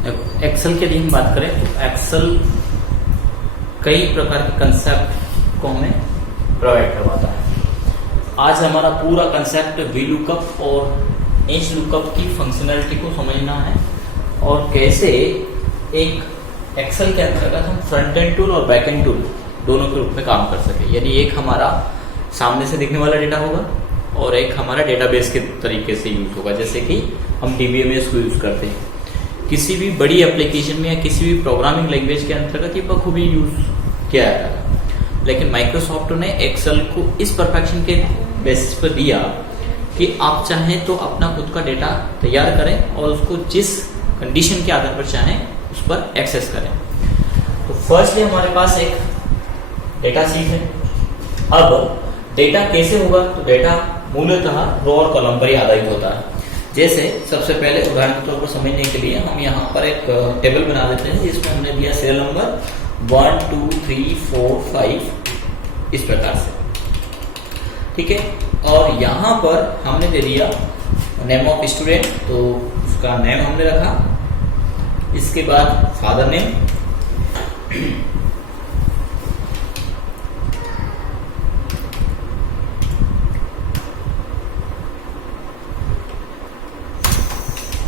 Excel के लिए हम बात करें तो एक्सेल कई प्रकार के कंसेप्ट को हमें प्रोवाइड करवाता है। आज हमारा पूरा कंसेप्ट वी लुकअप और एच लुकअप की फंक्शनैलिटी को समझना है और कैसे एक एक्सेल के अंतर्गत हम फ्रंट एंड टूल और बैक एंड टूल दोनों के रूप में काम कर सके। यानी एक हमारा सामने से दिखने वाला डेटा होगा और एक हमारा डेटाबेस के तरीके से यूज होगा, जैसे कि हम DBMS को यूज करते हैं। किसी भी बड़ी एप्लीकेशन में या किसी भी प्रोग्रामिंग लैंग्वेज के अंतर्गत ये बखूबी यूज किया जाता है, लेकिन माइक्रोसॉफ्ट ने एक्सेल को इस परफेक्शन के बेसिस पर दिया कि आप चाहें तो अपना खुद का डेटा तैयार करें और उसको जिस कंडीशन के आधार पर चाहें उस पर एक्सेस करें। तो फर्स्टली हमारे पास एक डेटा सीट है। अब डेटा कैसे होगा, तो डेटा मूलतः रो और कॉलम पर ही आधारित होता है। जैसे सबसे पहले उदाहरण के तौर पर समझने के लिए हम यहाँ पर एक टेबल बना लेते हैं जिसमें हमने दिया सीरियल नंबर 1 2 3 4 5 इस प्रकार से, ठीक है। और यहाँ पर हमने दे दिया नेम ऑफ स्टूडेंट, तो उसका नेम हमने रखा। इसके बाद फादर नेम,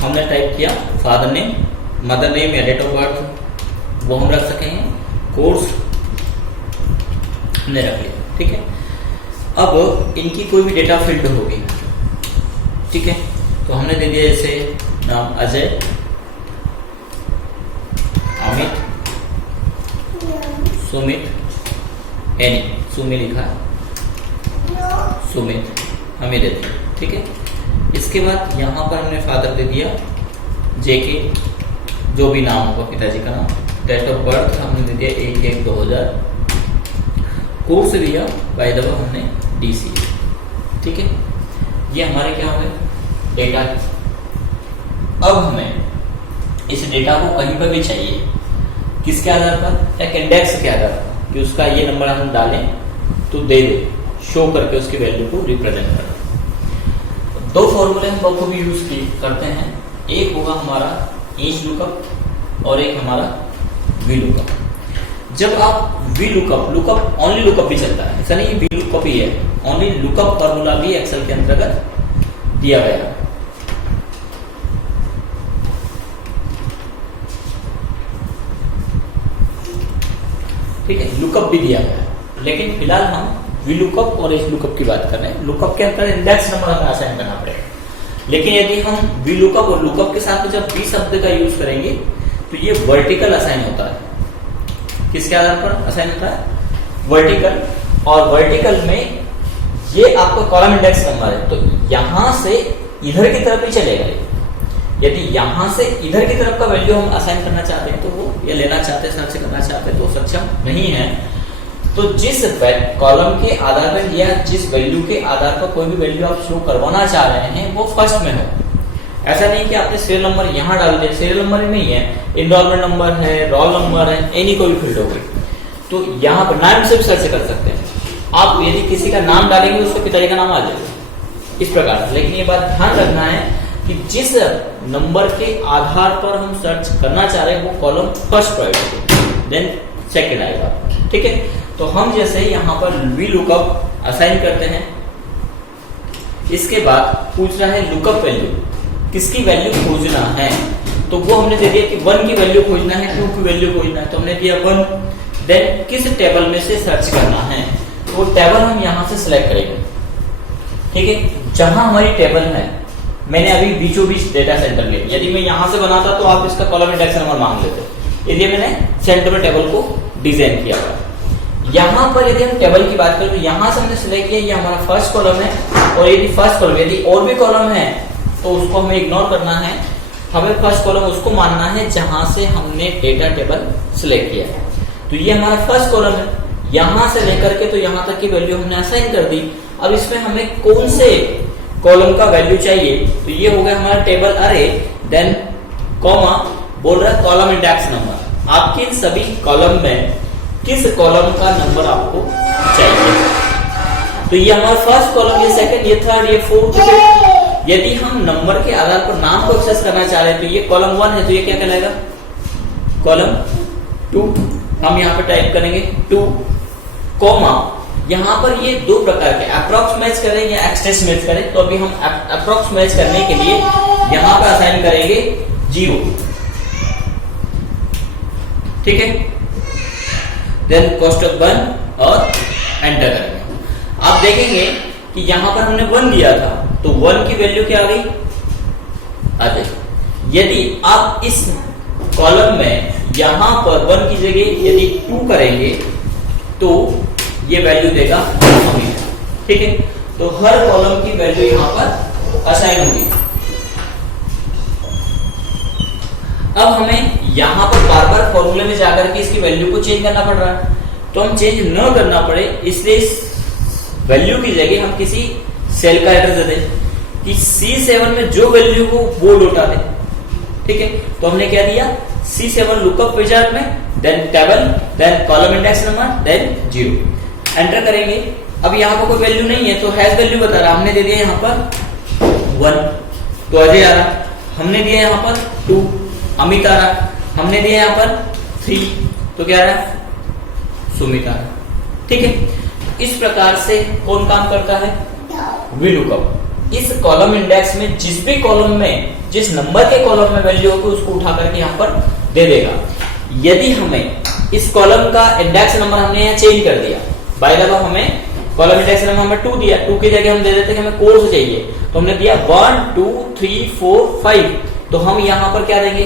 हमने टाइप किया फादर नेम, मदर नेम या डेट ऑफ बर्थ वो हम रख सके हैं, कोर्स हमने रख लिया, ठीक है। अब इनकी कोई भी डेटा फील्ड होगी, ठीक है, तो हमने दे दिया जैसे नाम अजय, अमित, सुमित, एनी, सुमित लिखा, सुमित हमें देते हैं, ठीक है। इसके बाद यहाँ पर हमने फादर दे दिया जेके, जो भी नाम होगा पिताजी का नाम, डेट ऑफ बर्थ हमने दे दिया 1/1/2000, कोर्स दिया बाय द वे हमने DC, ठीक है। ये हमारे क्या हो गए डेटा। अब हमें इस डेटा को कहीं पर भी चाहिए, किसके आधार पर, एक इंडेक्स के आधार पर, कि उसका ये नंबर हम डालें तो दे दे, शो करके उसकी वैल्यू को रिप्रेजेंट करें। दो फॉर्मूले हम बखूबी यूज करते हैं, एक होगा हमारा एच लुकअप और एक हमारा वी लुकअप। जब आप वी लुकअप ओनली लुकअप भी चलता है, ऐसा नहीं वी लुकअप ही है, ओनली लुकअप फॉर्मूला भी एक्सेल के अंतर्गत दिया गया है। ठीक है, लुकअप भी दिया गया है, लेकिन फिलहाल हम वी लुकअप और एच लुकअप की बात कर रहे हैं। लुकअप के अंदर इंडेक्स नंबर हमें असाइन करना पड़ेगा, लेकिन यदि हम वी लुकअप और लुकअप के साथ में जब वी शब्द का यूज करेंगे तो ये वर्टिकल असाइन होता है। किसके आधार पर असाइन होता है, वर्टिकल। और वर्टिकल में ये आपका कॉलम इंडेक्स नंबर है, तो यहां से इधर की तरफ ही चलेगा। यदि यहां से इधर की तरफ का वैल्यू हम असाइन करना चाहते हैं तो वो ये लेना चाहते हैं, सर्च करना चाहते हैं तो सक्षम नहीं है। तो जिस कॉलम के आधार पर या जिस वैल्यू के आधार पर कोई भी वैल्यू आप शो करवाना चाह रहे हैं वो फर्स्ट में हो। ऐसा नहीं कि आपने सीरियल नंबर यहाँ डाल दिया, सीरियल नंबर नहीं है, इनरोलमेंट नंबर है, रोल नंबर है, एनी कोई फील्ड हो गई, तो यहाँ पर नाम से भी सर्च कर सकते हैं आप। यदि किसी का नाम डालेंगे उसके पिताजी का नाम आ जाएगा, इस प्रकार। लेकिन ये बात ध्यान रखना है कि जिस नंबर के आधार पर हम सर्च करना चाह रहे हैं वो कॉलम फर्स्ट प्रोवाइड होगा, देन सेकेंड आएगा, ठीक है। तो हम जैसे ही यहाँ पर वी लुकअप असाइन करते हैं, इसके बाद पूछ रहा है लुकअप वैल्यू, किसकी वैल्यू खोजना है, तो वो हमने दे दिया कि 1 की वैल्यू खोजना है, 2 की वैल्यू खोजना है, तो हमने दिया 1। देन किस टेबल में से सर्च करना है, तो वो टेबल हम यहाँ से सिलेक्ट करेंगे, ठीक है। जहां हमारी टेबल है, मैंने अभी बीचों बीच डेटा सेंटर लिया, यदि मैं यहाँ से बनाता तो आप इसका कॉलम इंडेक्स नंबर मांग लेते। यदि मैंने सेंटर में टेबल को डिजाइन किया हुआ, यहाँ पर यदि हम टेबल की बात करें तो यहाँ से हमने सिलेक्ट किया, ये हमारा फर्स्ट कॉलम है, और यदि फर्स्ट कॉलम यदि और भी कॉलम है तो उसको हमें इग्नोर करना है। हमें फर्स्ट कॉलम उसको मानना है जहां से हमने डेटा टेबल सिलेक्ट किया है। तो ये हमारा फर्स्ट कॉलम है, यहाँ से लेकर के तो यहाँ तक की वैल्यू हमने असाइन कर दी। अब इसमें हमें कौन से कॉलम का वैल्यू चाहिए, तो ये हो गया हमारा टेबल अरे, देन कॉमा बोल रहा है कॉलम इंडेक्स नंबर, आपके इन सभी कॉलम में किस कॉलम का नंबर आपको चाहिए। तो ये हमारा फर्स्ट कॉलम, ये सेकंड, ये थर्ड, ये फोर्थ, यदि हम नंबर के आधार पर नाम को एक्सेस करना चाह रहे हैं, तो ये कॉलम 1 है, तो ये क्या कहलाएगा, कॉलम 2। हम यहाँ पे टाइप करेंगे 2, कॉमा यहाँ पर ये दो प्रकार के अप्रॉक्स मैच करें या एक्सटेंस मैच करें। तो अभी हम अप्रॉक्स मैच करने के लिए यहाँ पर असाइन करेंगे 0, ठीक है। देन कोष्टक बंद और एंटर करेंगे। आप देखेंगे कि यहां पर हमने 1 दिया था, तो 1 की वैल्यू क्या आ गई, आ जाएगी। यदि आप इस कॉलम में यहां पर 1 की जगह यदि 2 करेंगे तो ये वैल्यू देगा, ठीक है। तो हर कॉलम की वैल्यू यहां पर असाइन होगी। अब हमें यहां पर बार बार फॉर्मूले में जाकर के इसकी वैल्यू को चेंज करना पड़ रहा है, तो हम चेंज न करना पड़े इसलिए इस वैल्यू की जगह हम किसी सेल का एड्रेस दे दें कि C7 में जो वैल्यू हो वो लौटा दे, ठीक है। तो हमने क्या दिया, C7 लुकअप विजार्ड में, then table, then column index number, then 0, enter करेंगे। अब यहाँ पर कोई वैल्यू नहीं है तो हैज वैल्यू बता रहा, हमने दे दिया यहाँ पर 1 तो अजय आ रहा, हमने दिया यहाँ पर 2 अमित आ रहा, हमने दिया यहाँ पर 3 तो क्या रहा, सुमित आ रहा, ठीक है। इस प्रकार से कौन काम करता है, VLOOKUP। इस कॉलम इंडेक्स में जिस भी कॉलम में, जिस नंबर के कॉलम में वैल्यू होगी उसको उठा करके यहाँ पर दे देगा। यदि हमें इस कॉलम का इंडेक्स नंबर हमने यहाँ चेंज कर दिया, बाय द वे हमें कॉलम इंडेक्स नंबर हमें 2 दिया, 2 की जगह हम दे देते हैं कि हमें कोर्स चाहिए, तो हमने दिया 1 2 3 4 5, तो हम यहाँ पर क्या देंगे,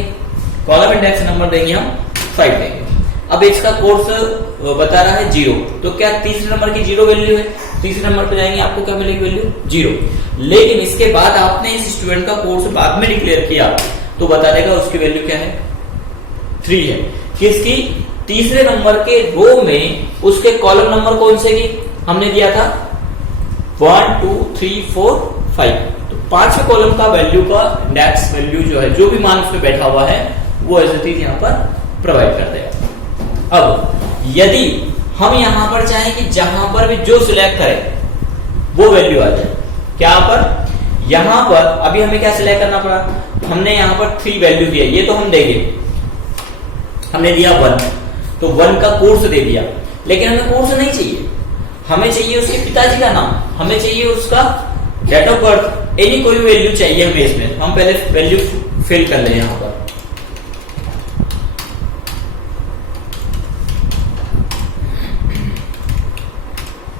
कॉलम इंडेक्स नंबर देंगे हम 5 देंगे। अब इसका कोर्स बता रहा है 0, तो क्या तीसरे नंबर की 0 वैल्यू है, तीसरे नंबर पे जाएंगे आपको क्या मिलेगी वैल्यू 0। लेकिन इसके बाद आपने इस स्टूडेंट का कोर्स बाद में डिक्लेयर किया तो बता देगा उसकी वैल्यू क्या है, 3 है। किसकी, तीसरे नंबर के रो में उसके कॉलम नंबर कौन से की हमने दिया था 1 2 3 4 5, तो 5वें कॉलम का वैल्यू का इंडेक्स वैल्यू जो है, जो भी मान उसमें बैठा हुआ है वो एज इट इज यहाँ पर प्रोवाइड कर देगा। अब यदि हम यहां पर चाहें कि जहां पर भी जो सिलेक्ट करें वो वैल्यू आ जाए, क्या पर यहां पर अभी हमें क्या सिलेक्ट करना पड़ा, हमने यहां पर 3 वैल्यू दिया, ये तो हम देंगे, हमने दिया 1, तो 1 का कोर्स दे दिया, लेकिन हमें कोर्स नहीं चाहिए, हमें चाहिए उसके पिताजी का नाम, हमें चाहिए उसका डेट ऑफ बर्थ, एनी कोई वैल्यू चाहिए हमें इसमें। हम पहले वैल्यू फिल कर लें यहां पर,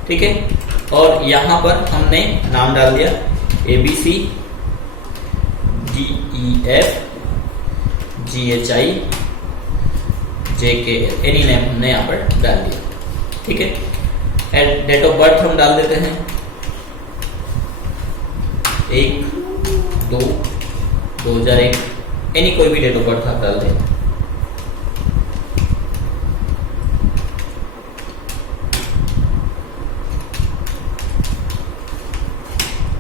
ठीक है। और यहां पर हमने नाम डाल दिया ABC DEF GHI JK, any name हमने यहाँ पर डाल दिया, ठीक है। एंड डेट ऑफ बर्थ हम डाल देते हैं 1 2 2001, एनी कोई भी डेट ऑफ बर्थ आप डाल दें,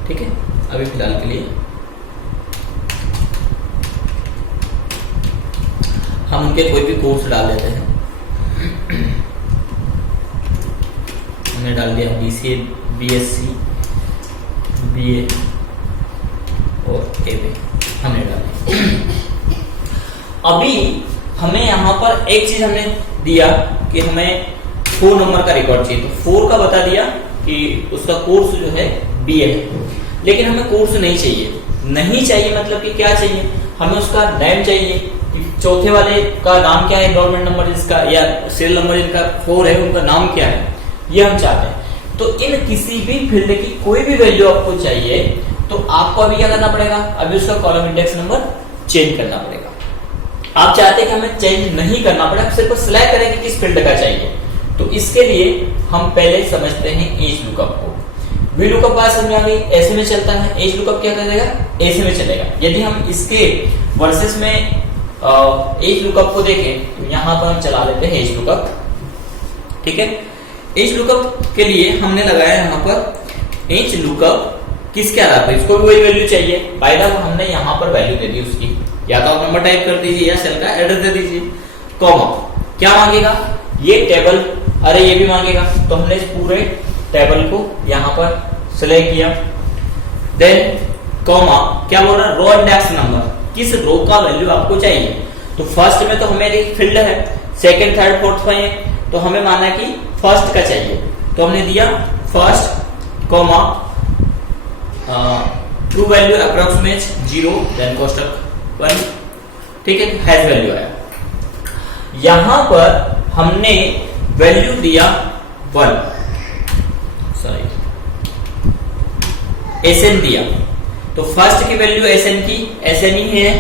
ठीक है। अभी फिलहाल के लिए हम उनके कोई भी कोर्स डाल देते हैं, हमने डाल दिया BCA BSc BA और MA हमने डाल दिया। अभी हमें यहाँ पर एक चीज हमने दिया कि हमें 4 नंबर का रिकॉर्ड चाहिए, तो 4 का बता दिया कि उसका कोर्स जो है BA है, लेकिन हमें कोर्स नहीं चाहिए। नहीं चाहिए मतलब कि क्या चाहिए, हमें उसका नेम चाहिए कि चौथे वाले का नाम क्या है, एनरोलमेंट नंबर जिसका या सीरियल नंबर जिनका 4 है उनका नाम क्या है, ये हम चाहते हैं। तो इन किसी भी फील्ड की कोई भी वैल्यू आपको चाहिए तो आपको अभी क्या करना पड़ेगा, अभी उसका कॉलम इंडेक्स नंबर चेंज करना पड़ेगा। आप चाहते हैं कि हमें चेंज नहीं करना पड़े, सिर्फ सिलेक्ट करें कि किस फील्ड का चाहिए, तो इसके लिए हम पहले समझते हैं एज लुकअप को। VLOOKUP बात समझ में आ गई, ऐसे में चलता है, एज लुकअप क्या करेगा, ऐसे में चलेगा। यदि हम इसके वर्सेस में एज लुकअप को देखें तो यहां पर हम चला लेते हैं एज लुकअप, ठीक है। एज लुकअप के लिए हमने लगाया यहाँ पर एज लुकअप किसके आधार पर, इसको भी वही वैल्यू चाहिए, बाय द वे हमने यहाँ पर वैल्यू दे दी उसकी, या तो आप नंबर टाइप कर दीजिए या सेल का एड्रेस दे दीजिए, कॉमा क्या मांगेगा, ये टेबल, अरे ये भी मांगेगा, तो हमने इस पूरे टेबल को यहाँ पर सिलेक्ट किया। देन कॉमा क्या बोल रहा है, रो इंडेक्स नंबर, किस रो का वैल्यू आपको चाहिए। तो फर्स्ट में तो हमें फील्ड है, सेकंड थर्ड फोर्थ में है, तो हमें माना कि फर्स्ट का चाहिए, तो हमने दिया first comma true value approximate 0 then कोष्टक 1, ठीक है, हैज वैल्यू आया। यहां पर हमने वैल्यू दिया 1, सॉरी एसएन दिया, तो फर्स्ट की वैल्यू एसएन की एसएन ही है।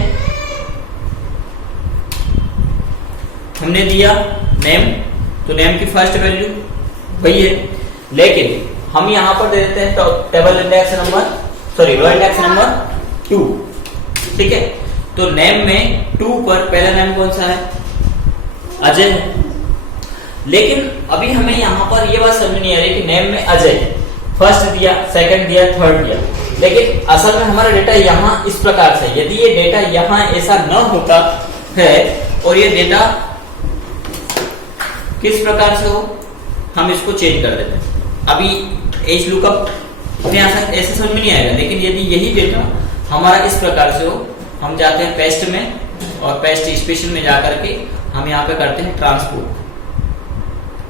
हमने दिया नेम, तो नेम की फर्स्ट वैल्यू वही है, लेकिन हम यहां पर दे देते हैं table index number, sorry row index number 2, ठीक है। तो नेम में 2 पर पहला नेम कौन सा है, अजय है। लेकिन अभी हमें यहां पर यह बात समझ नहीं आ रही कि नेम में अजय फर्स्ट दिया, सेकंड दिया, थर्ड दिया, लेकिन असल में हमारा डेटा यहां इस प्रकार से, यदि ये डेटा यहां ऐसा न होता है और ये डेटा किस प्रकार से हो, हम इसको चेंज कर देते हैं। अभी एज लुकअप ऐसे समझ में नहीं आएगा, लेकिन यदि यही डेटा हमारा इस प्रकार से हो, हम जाते हैं पेस्ट में और पेस्ट स्पेशल में जाकर के हम यहाँ पे करते हैं ट्रांसपोर्ट,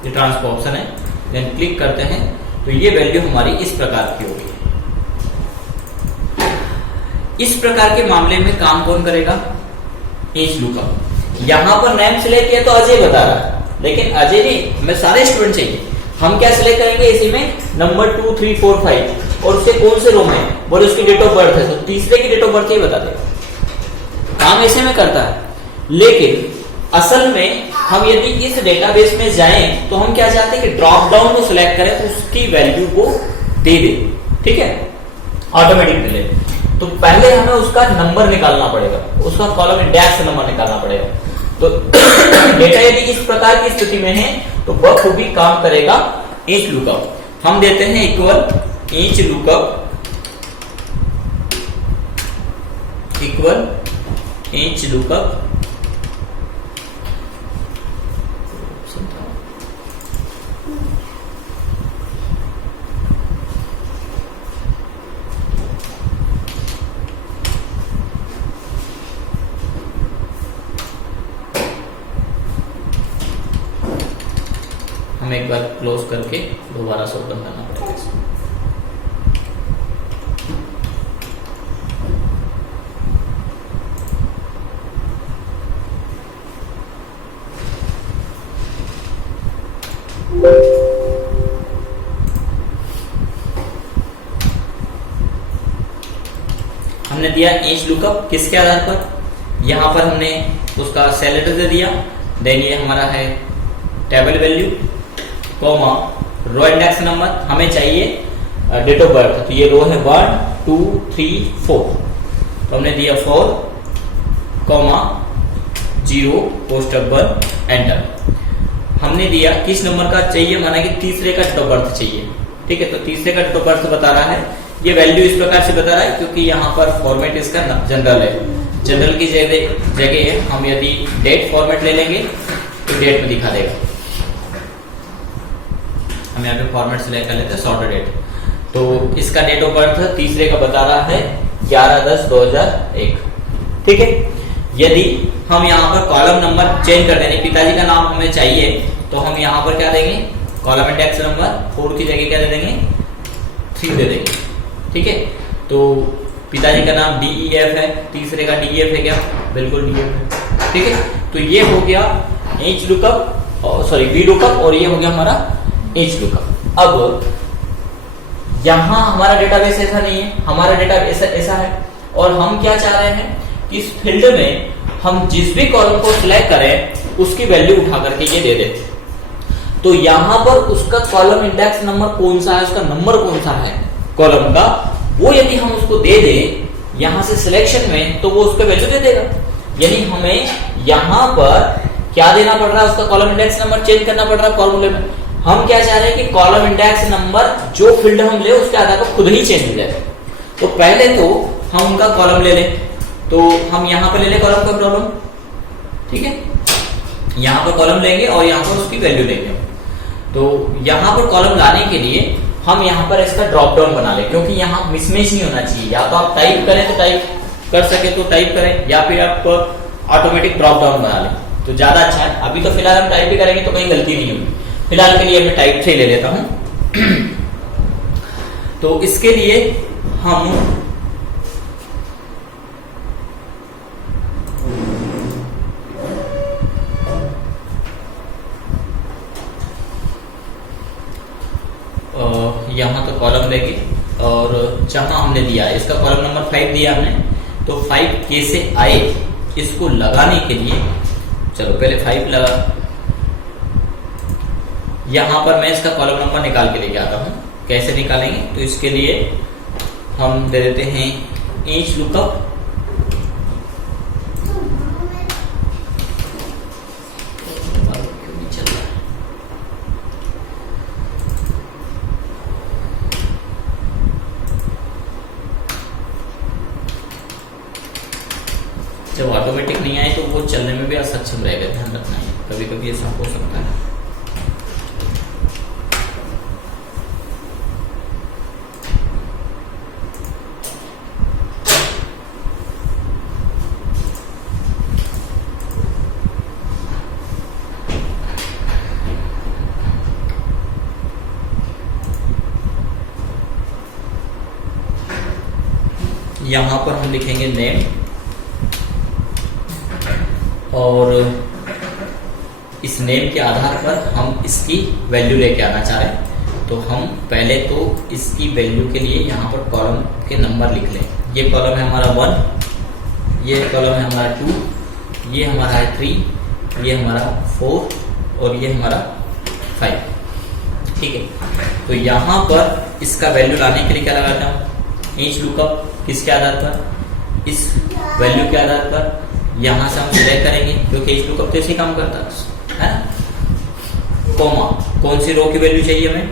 ये ट्रांसपोर्ट ऑप्शन है, देन क्लिक करते हैं, तो ये वैल्यू हमारी इस प्रकार की होगी। इस प्रकार के मामले में काम कौन करेगा, एज लुकअप। यहां पर नेम सिलेक्ट किया तो अजय बता रहा है, लेकिन अजय नहीं, हमें सारे स्टूडेंट चाहिए। हम क्या सिलेक्ट करेंगे इसी में, नंबर 2 3 4 5 और उसके कौन से रो में, बोले उसकी डेट ऑफ बर्थ है, तो तीसरे की डेट ऑफ बर्थ ही बता देगा। काम ऐसे में करता है, लेकिन असल में हम यदि इस डेटाबेस में जाएं तो हम क्या चाहते हैं कि ड्रॉप डाउन को सिलेक्ट करें, उसकी वैल्यू को दे दे, ठीक है, ऑटोमेटिक मिले। तो पहले हमें उसका नंबर निकालना पड़ेगा, उसका कॉलम इंडेक्स नंबर निकालना पड़ेगा। तो डेटा यदि इस प्रकार की स्थिति में है तो बखूबी काम करेगा ईच लुकअप। हम देते हैं equal each lookup equal each lookup हम एक बार क्लोज करके दोबारा से ओपन करना पड़ेगा इसको। हमने दिया ईच लुकअप किसके आधार पर, यहां पर हमने उसका सेल एड्रेस दे दिया, देन ये हमारा है table value comma row index number, हमें चाहिए डेट ऑफ बर्थ, तो ये रो है 1 2 3 4, तो हमने दिया 4 कॉमा 0 कोष्टक 1 एंटर। हमने दिया किस नंबर का चाहिए, माना कि तीसरे का डेट ऑफ बर्थ चाहिए, ठीक है, तो तीसरे का डेट ऑफ बर्थ बता रहा है, ये वैल्यू इस प्रकार से बता रहा है क्योंकि यहाँ पर फॉर्मेट इसका जनरल है, जनरल की जगह हम यदि डेट फॉर्मेट ले लेंगे तो डेट में दिखा देगा। हम यहाँ पे फॉर्मेट सिलेक्ट कर लेते हैं सॉर्ट डेट, तो इसका डेट ऑफ बर्थ तीसरे का बता रहा है 11/10/2001, ठीक है। यदि हम यहाँ पर कॉलम नंबर चेंज कर देंगे, पिताजी का नाम हमें चाहिए, तो हम यहाँ पर क्या देंगे, कॉलम इंडेक्स नंबर 4 की जगह क्या दे देंगे, 3 दे देंगे, ठीक है। तो पिताजी का नाम DEF है, तीसरे का DEF है क्या, बिल्कुल DEF है, ठीक है। तो ये हो गया एच लुकअप और सॉरी वी लुकअप, और ये हो गया हमारा एच लुकअप। अब यहां हमारा डेटाबेस ऐसा नहीं है, हमारा डेटाबेस ऐसा है, और हम क्या चाह रहे हैं कि इस फील्ड में हम जिस भी कॉलम को सिलेक्ट करें उसकी वैल्यू उठा करके ये दे दें। तो यहां पर उसका कॉलम इंडेक्स नंबर कौन सा है, उसका नंबर कौन सा है कॉलम का, वो यदि हम उसको दे दें यहां से सिलेक्शन में, तो वो उसका वैल्यू दे देगा। यानी हमें यहां पर क्या देना पड़ रहा है, उसका कॉलम इंडेक्स नंबर चेंज करना पड़ रहा है फॉर्मूले में। हम क्या चाह रहे हैं कि कॉलम इंडेक्स नंबर जो फील्ड हम ले उसके आधार पर खुद ही चेंज हो जाए। तो पहले तो हम उनका कॉलम ले लें, तो हम यहाँ पर ले लें कॉलम का प्रॉब्लम, ठीक है, यहाँ पर कॉलम लेंगे और यहाँ पर उसकी वैल्यू लेंगे। तो यहाँ पर कॉलम लाने के लिए हम यहाँ पर इसका ड्रॉप डाउन बना लें, क्योंकि यहाँ मिसमैच नहीं होना चाहिए। या तो आप टाइप करें तो टाइप कर सके तो टाइप करें, या फिर आप ऑटोमेटिक ड्रॉप डाउन बना लें तो ज्यादा अच्छा है। अभी तो फिलहाल हम टाइप ही करेंगे तो कहीं गलती नहीं होगी। फिलहाल के लिए मैं टाइप से ले लेता हूं। तो इसके लिए हम यहाँ तो कॉलम लेंगे और जहां हमने दिया इसका कॉलम नंबर 5 दिया हमने, तो 5 कैसे आए इसको लगाने के लिए चलो पहले 5 लगा। यहां पर मैं इसका कॉलम नंबर निकाल के लेके आता हूं। कैसे निकालेंगे तो इसके लिए हम दे देते हैं ईच लुकअप जब ऑटोमेटिक नहीं आए तो वो चलने में भी असक्षम रहेगा, ध्यान रखना है, कभी कभी ऐसा हो सकता है। यहां पर हम लिखेंगे नेम और इस नेम के आधार पर हम इसकी वैल्यू लेके आना चाह रहे हैं। तो हम पहले तो इसकी वैल्यू के लिए यहाँ पर कॉलम के नंबर लिख लें। ये कॉलम है हमारा 1, ये कॉलम है हमारा 2, ये हमारा है 3, ये हमारा 4 और ये हमारा 5। ठीक है, तो यहाँ पर इसका वैल्यू लाने के लिए क्या लगाता हूँ, ईच लुकअप किसके आधार पर, इस वैल्यू के आधार पर। यहां से हम सिलेक्ट करेंगे क्योंकि ईच लुकअप तो ऐसे काम करता है ना। कॉमा कौन सी रो की वैल्यू चाहिए हमें,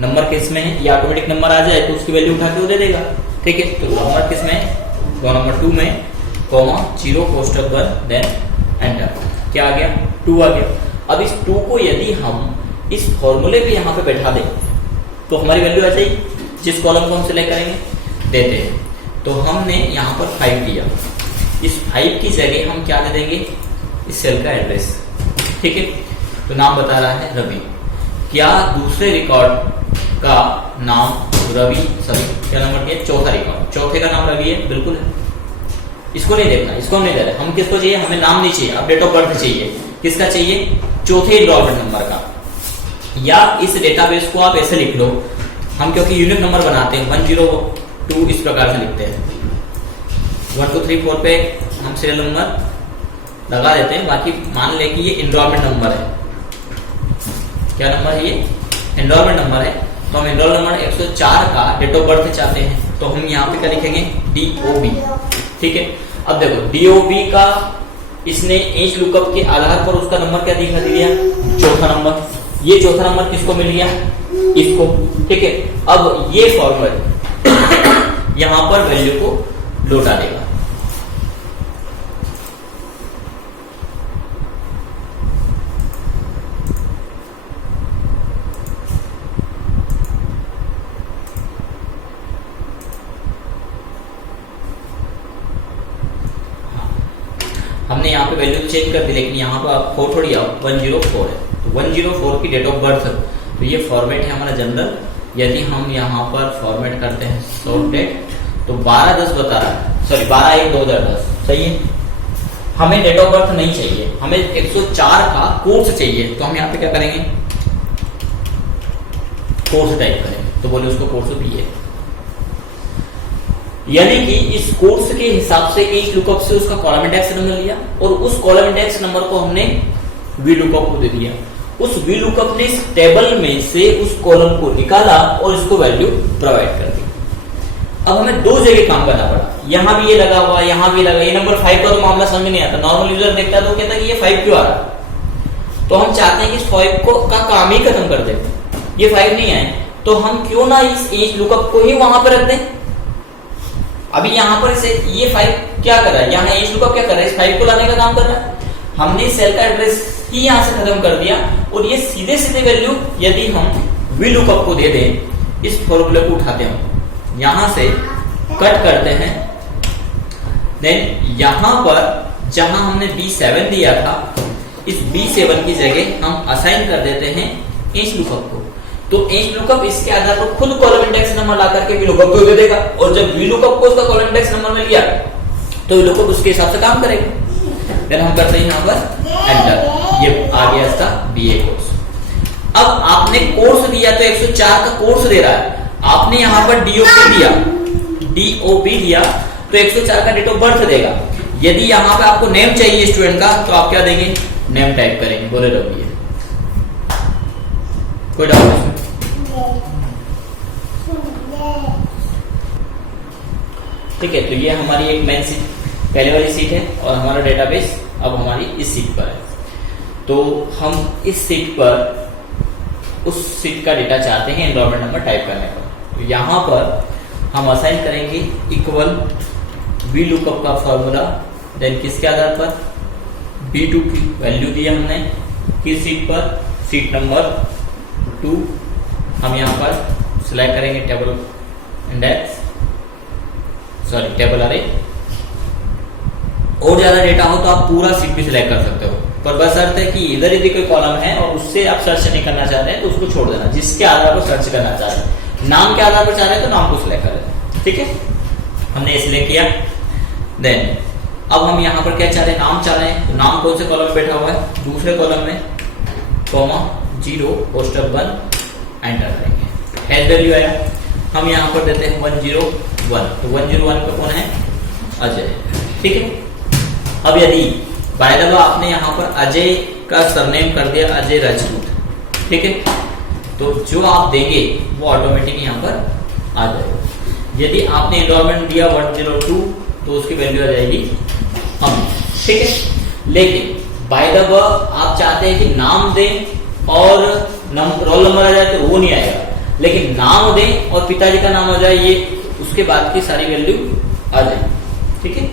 नंबर किस में है, ये ऑटोमेटिक नंबर आ जाए तो उसकी वैल्यू उठा के वो दे देगा। ठीक है, तो नंबर किस में, रो नंबर 2 में, कॉमा 0 कोष्टक 1 देन एंटर। क्या आ गया, 2 आ गया। अब इस 2 को यदि हम इस फॉर्मूले पे यहाँ पे बैठा दें तो हमारी वैल्यू आ जाएगी। जिस कॉलम को हम सिलेक्ट करेंगे देते हैं, तो हमने यहाँ पर 5 दिया, इस 5 की जगह हम क्या दे देंगे, इस सेल का एड्रेस। ठीक है, तो नाम बता रहा है रवि। क्या दूसरे रिकॉर्ड का नाम रवि, सॉरी क्या नंबर दिया, चौथा रिकॉर्ड, चौथे का नाम रवि है, बिल्कुल है। इसको नहीं देखना, इसको हम नहीं दे रहे, हम किसको चाहिए, हमें नाम नहीं चाहिए, अब डेट ऑफ बर्थ चाहिए। किसका चाहिए, चौथे इनरोलमेंट नंबर का। या इस डेटाबेस को आप ऐसे लिख लो, हम क्योंकि यूनिक नंबर बनाते हैं 102 इस प्रकार से लिखते हैं। 1 2 3 4 पे हम सीरियल नंबर लगा देते हैं, बाकी मान लें कि ये एनरोलमेंट नंबर है। क्या नंबर है ये, एनरोलमेंट नंबर है। तो हम एनरोल नंबर 104 का डेट ऑफ बर्थ चाहते हैं, तो हम यहाँ पे क्या लिखेंगे, DOB। ठीक है, अब देखो DOB का इसने एज लुकअप के आधार पर उसका नंबर क्या दिखा दिया, चौथा नंबर। ये चौथा नंबर किसको मिल गया, इसको। ठीक है, अब ये फॉर्मूला यहाँ पर वैल्यू को लौटा देगा। हमने यहाँ पे वैल्यू चेंज कर दी, लेकिन यहाँ पर 4 थोड़ी 104 है, तो 104 की डेट ऑफ बर्थ। तो ये फॉर्मेट है हमारा जनरल। यदि हम यहाँ पर फॉर्मेट करते हैं शॉर्ट डेट, तो 12/10 बता रहा है, सॉरी 12/1/2010, सही है। हमें डेट ऑफ बर्थ नहीं चाहिए, हमें 104 का कोर्स चाहिए। तो हम यहाँ पे क्या करेंगे, कोर्स टाइप करेंगे, तो बोले उसको कोर्स भी है, यानी कि इस कोर्स के हिसाब से ईच लुकअप से उसका कॉलम इंडेक्स नंबर लिया और उस कॉलम इंडेक्स नंबर को हमने वी लुकअप को दे दिया। उस वी लुकअप ने इस टेबल में से उस कॉलम को निकाला और इसको वैल्यू प्रोवाइड कर दी। अब हमें दो जगह काम करना पड़ा, यहां भी ये लगा हुआ, यहां भी लगा। ये नंबर 5 का तो मामला समझ में नहीं आता, नॉर्मल यूजर देखता तो कहता कि ये 5 क्यों आ रहा। तो हम चाहते हैं कि इस 5 को का काम ही खत्म कर दें, ये 5 नहीं आए, तो हम क्यों ना इस ईच लुकअप को ही वहां पर रख दें। अभी यहाँ पर इसे ये 5 क्या कर रहा है, यहाँ ईच लुकअप क्या कर रहा है, इस 5 को लाने का काम कर रहा है। हमने सेल का एड्रेस ही यहाँ से खत्म कर दिया और ये सीधे सीधे वैल्यू यदि हम वी लुकअप को दे दें, इस फॉर्मूले को उठाते हैं, यहां से कट करते हैं, देन यहां पर जहां हमने B7 दिया था, इस B7 की जगह हम असाइन कर देते हैं इंच लुकअप को। तो इंच लुकअप इसके आधार पर खुद कॉलम इंडेक्स नंबर ला करके वी लुकअप को दे देगा, और जब वी लुकअप को उसका कॉलम इंडेक्स नंबर में लिया तो वी लुकअप उसके हिसाब से काम करेगा। फिर हम करते हैं यहाँ पर एंटर, ये आ गया इसका BA कोर्स। अब आपने कोर्स दिया तो 104 का कोर्स दे रहा है, आपने यहाँ पर DOB दिया तो 104 का डेट ऑफ बर्थ देगा। यदि यहाँ पे आपको नेम चाहिए स्टूडेंट का तो आप क्या देंगे, नेम टाइप करेंगे, बोले रखिए, कोई डाउट नहीं? ठीक है, तो ये हमारी एक मेन सीट, पहले वाली सीट है, और हमारा डेटाबेस अब हमारी इस सीट पर है। तो हम इस सीट पर उस सीट का डेटा चाहते हैं एनरोलमेंट नंबर टाइप करने पर। तो यहाँ पर हम असाइन करेंगे इक्वल वी लुकअप का फॉर्मूला, देन किसके आधार पर, B2 की वैल्यू दी हमने किस सीट पर, सीट नंबर 2। हम यहाँ पर सिलेक्ट करेंगे टेबल इंडेक्स, सॉरी टेबल अरे। और ज्यादा डेटा हो तो आप पूरा सीट भी सिलेक्ट कर सकते हो, पर बस अर्थ है कि इधर यदि कोई कॉलम है और उससे आप सर्च नहीं करना चाहते हैं तो उसको छोड़ देना, जिसके आधार पर सर्च करना चाह रहे हैं, नाम के आधार पर चाह रहे हैं तो नाम को सिलेक्ट कर देना। ठीक है, हमने सिलेक्ट किया। देन अब हम यहाँ पर क्या चाह रहे हैं, नाम चाह रहे हैं, तो नाम कौन से कॉलम में बैठा हुआ है, दूसरे कॉलम में, कॉमा 0 कोष्टक 1 एंटर करेंगे। हेड वैल्यू आया, हम यहाँ पर देते हैं 101, तो 101 पे कौन है, अजय। ठीक है, अब यदि बाय द वे आपने यहाँ पर अजय का सरनेम कर दिया अजय राजपूत, ठीक है, तो जो आप देंगे वो ऑटोमेटिक यहाँ पर आ जाएगा। यदि आपने एनरोलमेंट दिया 102 तो उसकी वैल्यू आ जाएगी हम। ठीक है, लेकिन बाय द वे आप चाहते हैं कि नाम दें और रोल नंबर आ जाए तो वो नहीं आएगा, लेकिन नाम दें और पिताजी का नाम आ जाए, ये उसके बाद की सारी वैल्यू आ जाएगी। ठीक है,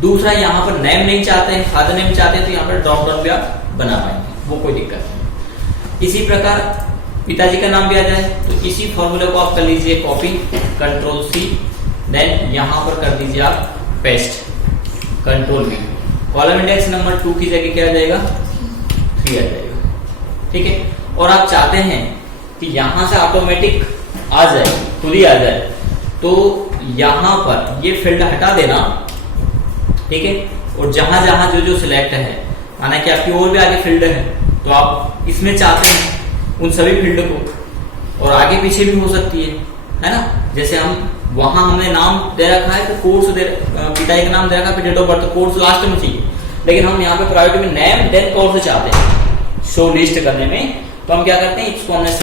दूसरा यहाँ पर नेम नहीं चाहते हैं, फादर नेम चाहते हैं तो यहाँ पर ड्रॉप डाउन भी आप बना पाएंगे, वो कोई दिक्कत नहीं। इसी प्रकार पिताजी का नाम भी आ जाए तो इसी फॉर्मूले को आप कर लीजिए कॉपी, कंट्रोल C, देन यहाँ पर कर दीजिए आप paste, control V, column index number 2 की जगह क्या आ जाएगा, 3 आ जाएगा। ठीक है, और आप चाहते हैं कि यहाँ से ऑटोमेटिक आ जाए, खुद ही आ जाए, तो यहाँ पर ये फील्ड हटा देना। ठीक है, और जहां जहां जो जो सिलेक्ट है, माना कि आपकी और भी आगे फील्ड है तो आप इसमें चाहते हैं उन सभी फील्ड को, और आगे पीछे भी हो सकती है ना। जैसे हम वहां हमने नाम दे रखा है तो कोर्स पिताजी का नाम दे रखा है, फिर date of birth, course last में चाहिए, लेकिन हम यहाँ पे प्रायोरिटी में नेम देन कोर्स चाहते हैं शो लिस्ट करने में, तो हम क्या करते हैं, इसको हमने